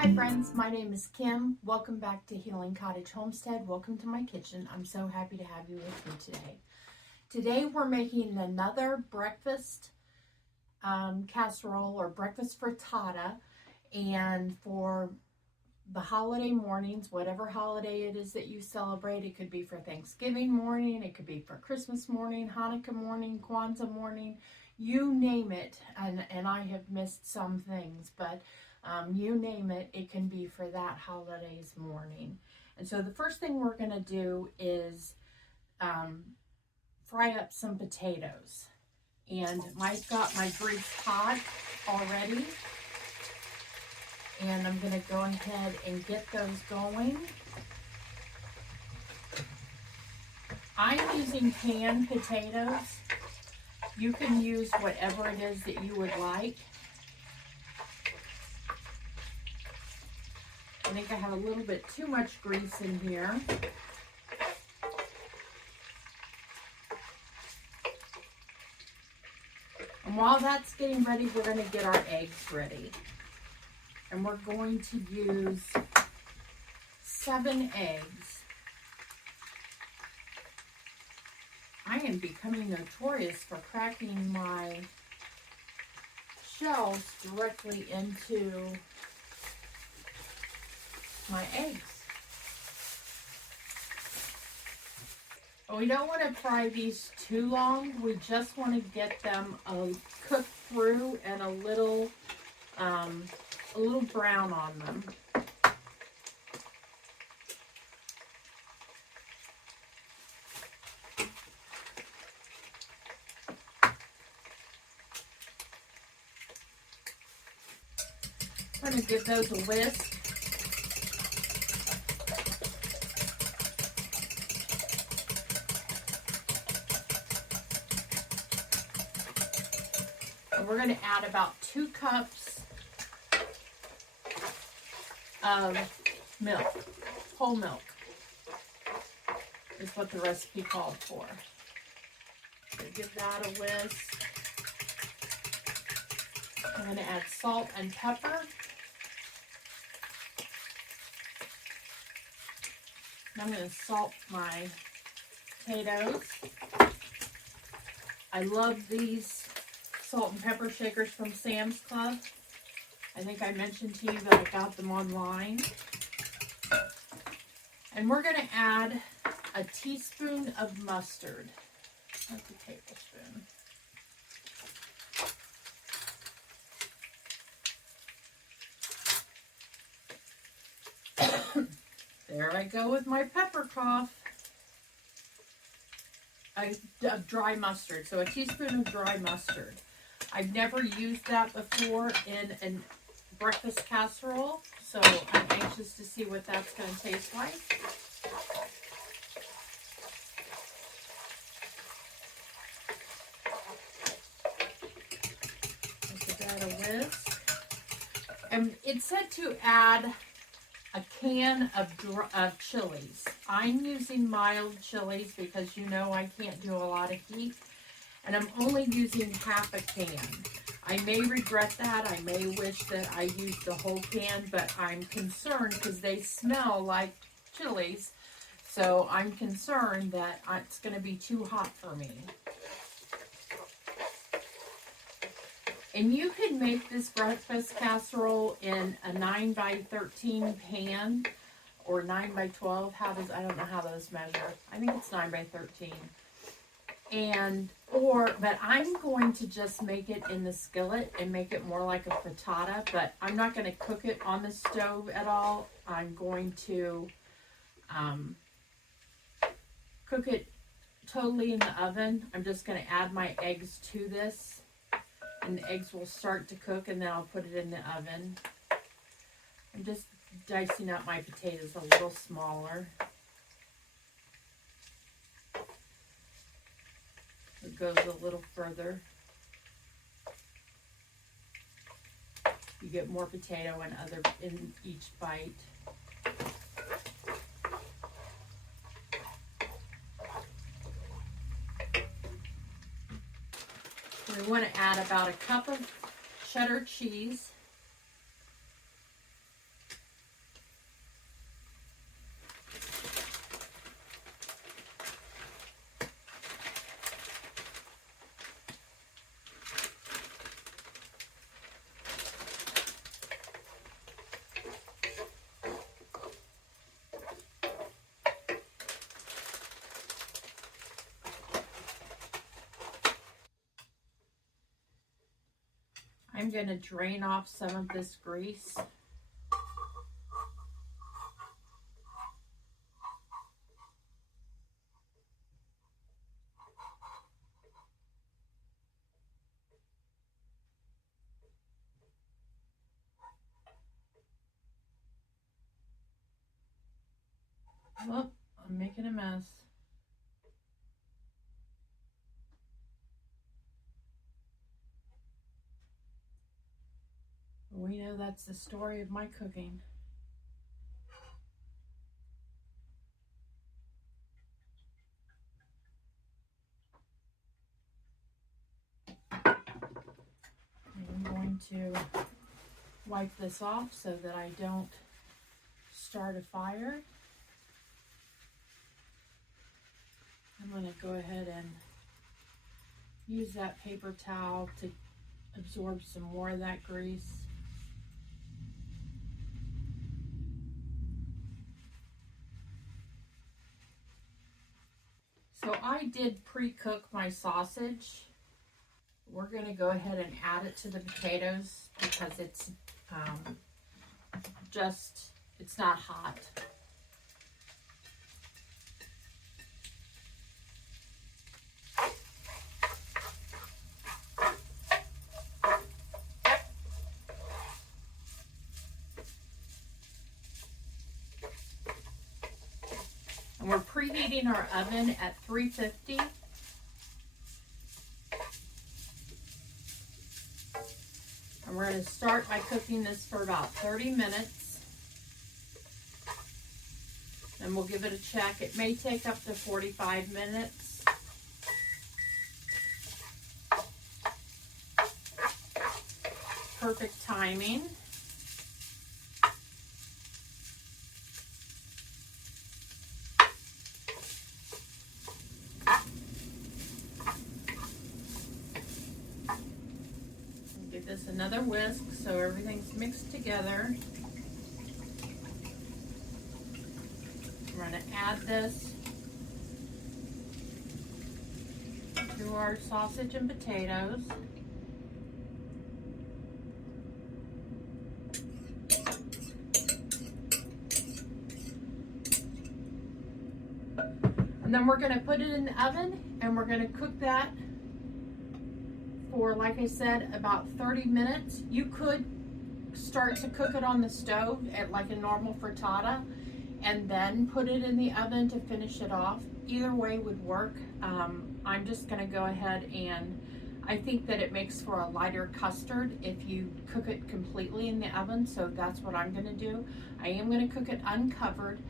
Hi friends, my name is Kim. Welcome back to Healing Cottage Homestead. Welcome to my kitchen. I'm so happy to have you with me today. Today we're making another breakfast casserole or breakfast frittata, and for the holiday mornings, whatever holiday it is that you celebrate, it could be for Thanksgiving morning, it could be for Christmas morning, Hanukkah morning, Kwanzaa morning, you name it, and I have missed some things, but you name it, it can be for that holiday's morning. And so the first thing we're going to do is fry up some potatoes. And I've got my grease hot already. And I'm going to go ahead and get those going. I'm using canned potatoes. You can use whatever it is that you would like. I think I have a little bit too much grease in here. And while that's getting ready, we're going to get our eggs ready. And we're going to use 7 eggs. I am becoming notorious for cracking my shells directly into my eggs. But we don't want to fry these too long. We just want to get them cooked through and a little brown on them. I'm going to give those a whisk. And we're going to add about 2 cups of milk, whole milk, is what the recipe called for. So give that a whisk. I'm going to add salt and pepper. And I'm going to salt my potatoes. I love these salt and pepper shakers from Sam's Club. I think I mentioned to you that I got them online. And we're going to add a teaspoon of mustard. That's a tablespoon. There I go with my pepper cough. Dry mustard, so a teaspoon of dry mustard. I've never used that before in a breakfast casserole, so I'm anxious to see what that's going to taste like. Give that a whisk. And it said to add a can of chilies. I'm using mild chilies because you know I can't do a lot of heat, and I'm only using half a can. I may regret that. I may wish that I used the whole can, but I'm concerned because they smell like chilies, so I'm concerned that it's going to be too hot for me. And you can make this breakfast casserole in a 9x13 pan or 9x12. I don't know how those measure. I think it's 9x13. But I'm going to just make it in the skillet and make it more like a frittata, but I'm not going to cook it on the stove at all. I'm going to cook it totally in the oven. I'm just going to add my eggs to this, and the eggs will start to cook, and then I'll put it in the oven. I'm just dicing up my potatoes a little smaller. It goes a little further. You get more potato in each bite. We want to add about a cup of cheddar cheese. I'm going to drain off some of this grease. Oh, I'm making a mess. We know that's the story of my cooking. I'm going to wipe this off so that I don't start a fire. I'm going to go ahead and use that paper towel to absorb some more of that grease. So I did pre-cook my sausage. We're going to go ahead and add it to the potatoes because it's it's not hot. And we're preheating our oven at 350. And we're going to start by cooking this for about 30 minutes. And we'll give it a check. It may take up to 45 minutes. Perfect timing. Give this another whisk so everything's mixed together. We're going to add this to our sausage and potatoes. And then we're going to put it in the oven and we're going to cook that for, like I said, about 30 minutes. You could start to cook it on the stove at like a normal frittata and then put it in the oven to finish it off. Either way would work. I'm just going to go ahead and I think that it makes for a lighter custard if you cook it completely in the oven, so that's what I'm going to do. I am going to cook it uncovered,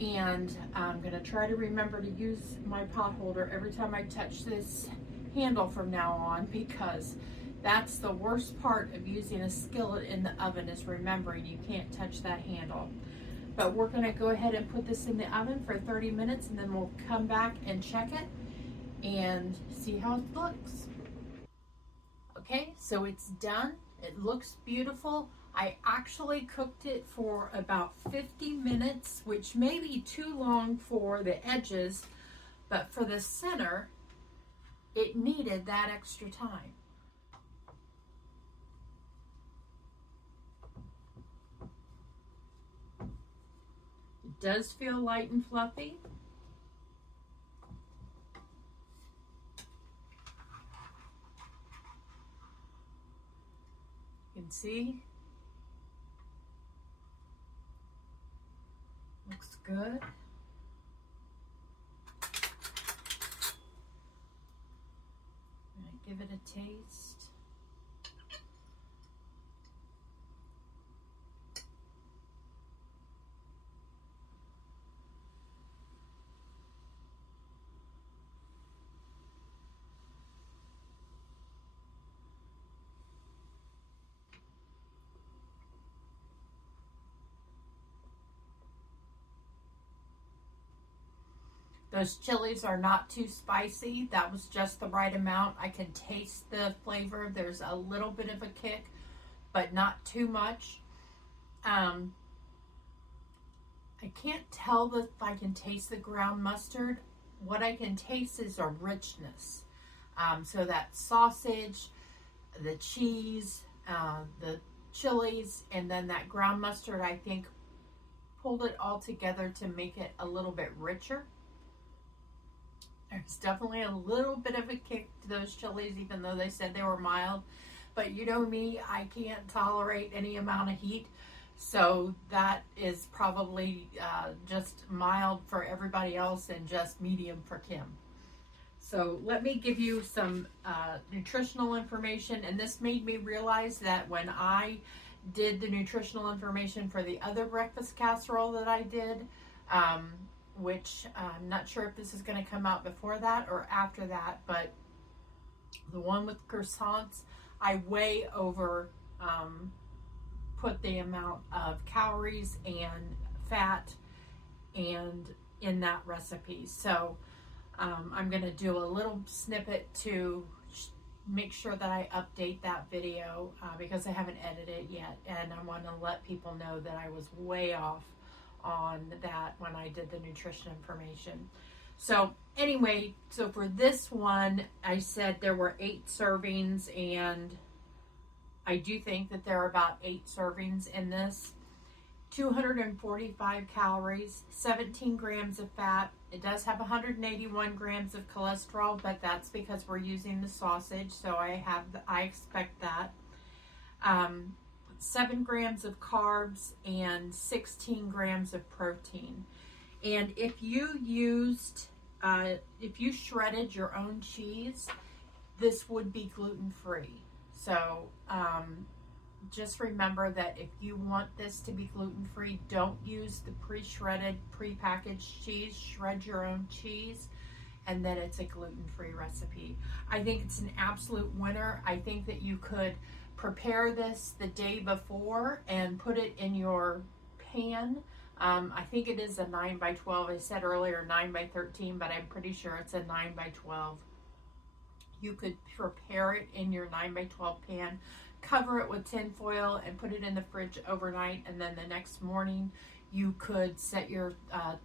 and I'm going to try to remember to use my pot holder every time I touch this handle from now on, because that's the worst part of using a skillet in the oven, is remembering you can't touch that handle. But we're going to go ahead and put this in the oven for 30 minutes and then we'll come back and check it and see how it looks. Okay, so it's done. It looks beautiful. I actually cooked it for about 50 minutes, which may be too long for the edges, but for the center, it needed that extra time. It does feel light and fluffy. You can see. Looks good. I'm gonna give it a taste. Those chilies are not too spicy. That was just the right amount. I can taste the flavor. There's a little bit of a kick, but not too much. I can't tell if I can taste the ground mustard. What I can taste is a richness. So that sausage, the cheese, the chilies, and then that ground mustard, I think, pulled it all together to make it a little bit richer. There's definitely a little bit of a kick to those chilies, even though they said they were mild. But you know me, I can't tolerate any amount of heat. So that is probably just mild for everybody else and just medium for Kim. So let me give you some nutritional information. And this made me realize that when I did the nutritional information for the other breakfast casserole that I did, which I'm not sure if this is going to come out before that or after that, but the one with croissants, I way over put the amount of calories and fat and in that recipe. So I'm going to do a little snippet to make sure that I update that video because I haven't edited it yet, and I want to let people know that I was way off on that when I did the nutrition information. So anyway, so for this one, I said there were 8 servings, and I do think that there are about 8 servings in this. 245 calories, 17 grams of fat. It does have 181 grams of cholesterol, but that's because we're using the sausage, so I expect that. 7 grams of carbs and 16 grams of protein. And if you shredded your own cheese, this would be gluten-free. So just remember that if you want this to be gluten-free, don't use the pre-shredded, pre-packaged cheese. Shred your own cheese, and then it's a gluten-free recipe. I think it's an absolute winner. I think that you could prepare this the day before and put it in your pan. I think it is a 9 by 12. I said earlier 9 by 13, but I'm pretty sure it's a 9 by 12. You could prepare it in your 9 by 12 pan, cover it with tin foil, and put it in the fridge overnight, and then the next morning you could set your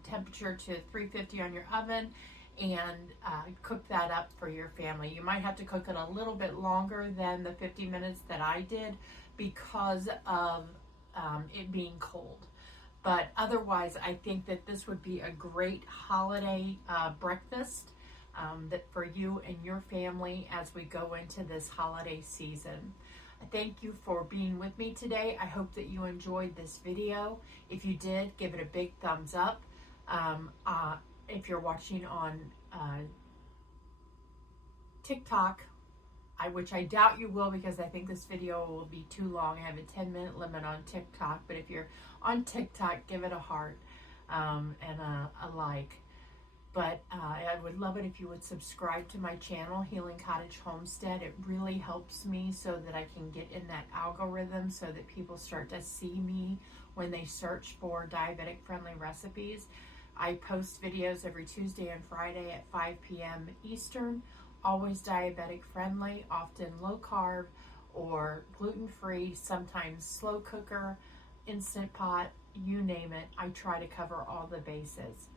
temperature to 350 on your oven and cook that up for your family. You might have to cook it a little bit longer than the 50 minutes that I did because of it being cold. But otherwise, I think that this would be a great holiday breakfast that for you and your family as we go into this holiday season. Thank you for being with me today. I hope that you enjoyed this video. If you did, give it a big thumbs up. If you're watching on TikTok, which I doubt you will because I think this video will be too long. I have a 10-minute limit on TikTok, but if you're on TikTok, give it a heart and a like. But I would love it if you would subscribe to my channel, Healing Cottage Homestead. It really helps me so that I can get in that algorithm so that people start to see me when they search for diabetic-friendly recipes. I post videos every Tuesday and Friday at 5 p.m. Eastern, always diabetic-friendly, often low-carb or gluten-free, sometimes slow cooker, Instant Pot, you name it. I try to cover all the bases.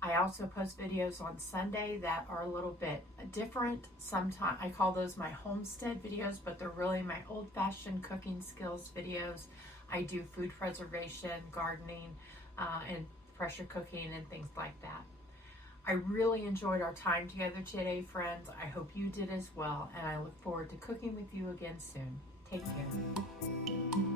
I also post videos on Sunday that are a little bit different. Sometimes I call those my homestead videos, but they're really my old-fashioned cooking skills videos. I do food preservation, gardening, and pressure cooking and things like that. I really enjoyed our time together today, friends. I hope you did as well, and I look forward to cooking with you again soon. Take care.